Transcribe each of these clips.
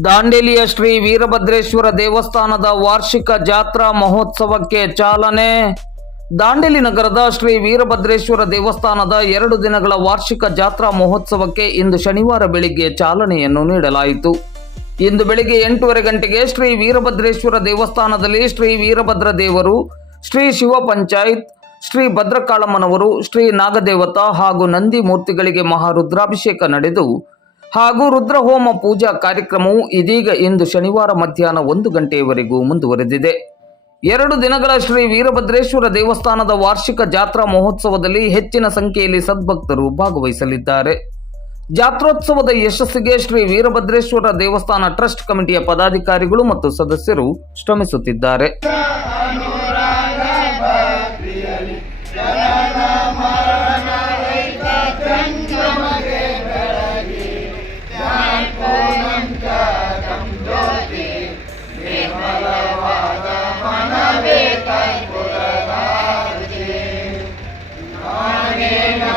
ದಾಂಡೇಲಿಯ ಶ್ರೀ ವೀರಭದ್ರೇಶ್ವರ ದೇವಸ್ಥಾನದ ವಾರ್ಷಿಕ ಜಾತ್ರಾ ಮಹೋತ್ಸವಕ್ಕೆ ಚಾಲನೆ. ದಾಂಡೇಲಿ ನಗರದ ಶ್ರೀ ವೀರಭದ್ರೇಶ್ವರ ದೇವಸ್ಥಾನದ ಎರಡು ದಿನಗಳ ವಾರ್ಷಿಕ ಜಾತ್ರಾ ಮಹೋತ್ಸವಕ್ಕೆ ಇಂದು ಶನಿವಾರ ಬೆಳಿಗ್ಗೆ ಚಾಲನೆಯನ್ನು ನೀಡಲಾಯಿತು. ಇಂದು ಬೆಳಿಗ್ಗೆ ಎಂಟೂವರೆ ಗಂಟೆಗೆ ಶ್ರೀ ವೀರಭದ್ರೇಶ್ವರ ದೇವಸ್ಥಾನದಲ್ಲಿ ಶ್ರೀ ವೀರಭದ್ರ ದೇವರು, ಶ್ರೀ ಶಿವ ಪಂಚಾಯತ್, ಶ್ರೀ ಭದ್ರಕಾಳಮ್ಮನವರು, ಶ್ರೀ ನಾಗದೇವತಾ ಹಾಗೂ ನಂದಿ ಮೂರ್ತಿಗಳಿಗೆ ಮಹಾರುದ್ರಾಭಿಷೇಕ ನಡೆದು ಹಾಗೂ ರುದ್ರಹೋಮ ಪೂಜಾ ಕಾರ್ಯಕ್ರಮವು ಇದೀಗ ಇಂದು ಶನಿವಾರ ಮಧ್ಯಾಹ್ನ ಒಂದು ಗಂಟೆಯವರೆಗೂ ಮುಂದುವರೆದಿದೆ. ಎರಡು ದಿನಗಳ ಶ್ರೀ ವೀರಭದ್ರೇಶ್ವರ ದೇವಸ್ಥಾನದ ವಾರ್ಷಿಕ ಜಾತ್ರಾ ಮಹೋತ್ಸವದಲ್ಲಿ ಹೆಚ್ಚಿನ ಸಂಖ್ಯೆಯಲ್ಲಿ ಸದ್ಭಕ್ತರು ಭಾಗವಹಿಸಲಿದ್ದಾರೆ. ಜಾತ್ರೋತ್ಸವದ ಯಶಸ್ಸಿಗೆ ಶ್ರೀ ವೀರಭದ್ರೇಶ್ವರ ದೇವಸ್ಥಾನ ಟ್ರಸ್ಟ್ ಕಮಿಟಿಯ ಪದಾಧಿಕಾರಿಗಳು ಮತ್ತು ಸದಸ್ಯರು ಶ್ರಮಿಸುತ್ತಿದ್ದಾರೆ.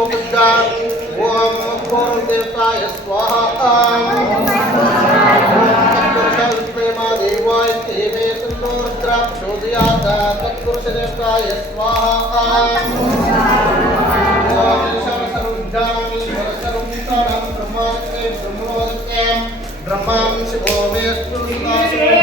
मुद्रा ओम मुखोर देवताय स्वाहा देवाय देवे सुन्दोरुद्रा प्रचोदयात् तत्पुरुषदेवताय स्वाहा ब्रह्मांश ओमेस्तु